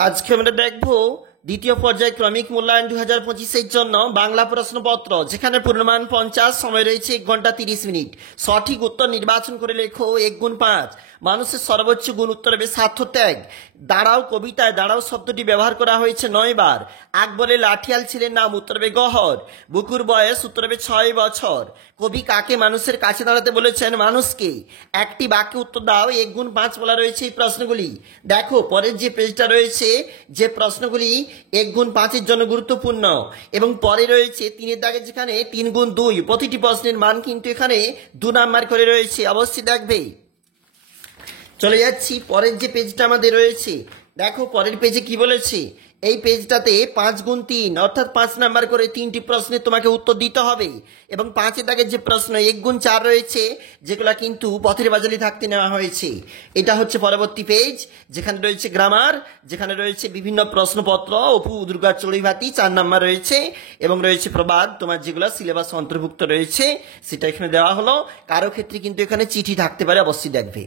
আজকে আমরা দেখব দ্বিতীয় পর্যায়ে ক্রমিক মূল্যায়ন 2025-এর জন্য বাংলা প্রশ্নপত্র, যেখানে পূর্ণমান 50, সময় রয়েছে 1 ঘন্টা 30 মিনিট। সঠিক উত্তর নির্বাচন করে লেখো 1 গুণ 5। মানুষের সর্বোচ্চ গুণ উত্তর হবে স্বার্থত্যাগ। দাঁড়াও কবিতায় দাঁড়াও শব্দটি ব্যবহার করা হয়েছে 9 বার। আকবরের লাঠিয়াল ছেলের নাম উত্তর হবে গহর। বুকুর বয়স উত্তর হবে 6 বছর। কবি কাকে মানুষের কাছে দাঁড়াতে বলেছেন? মানুষকে। একটি বাক্যে উত্তর দাও 1 গুণ 5 বলা রয়েছে এই প্রশ্নগুলি। দেখো পরের যে পেজটা রয়েছে, যে প্রশ্নগুলি 1 গুণ 5-এর জন্য গুরুত্বপূর্ণ, এবং পরে রয়েছে 3-এর দাগে যেখানে 3 গুণ 2, প্রতিটি প্রশ্নের মান কিন্তু এখানে 2 নাম্বার করে রয়েছে, অবশ্যই দেখবে। চলে যাচ্ছি পরের যে পেজটা আমাদের রয়েছে। দেখো পরের পেজে কি বলেছে। এই পেজটাতে 5 গুণ 3 অর্থাৎ 5 নাম্বার করে 3টি প্রশ্নের তোমাকে উত্তর দিতে হবে, এবং 5-এর দাগের যে প্রশ্ন 1 গুণ 4 রয়েছে, যেগুলো কিন্তু পথের পাঁচালী থাকতে নেওয়া হয়েছে। এটা হচ্ছে পরবর্তী পেজ, যেখানে রয়েছে গ্রামার, যেখানে রয়েছে বিভিন্ন প্রশ্নপত্র, অপু দুর্গার চড়ুইভাতি 4 নাম্বার রয়েছে, এবং রয়েছে প্রবাদ, তোমার যেগুলো সিলেবাস অন্তর্ভুক্ত রয়েছে সেটা এখানে দেওয়া হলো। কারো ক্ষেত্রে কিন্তু এখানে চিঠি থাকতে পারে, অবশ্যই দেখবে।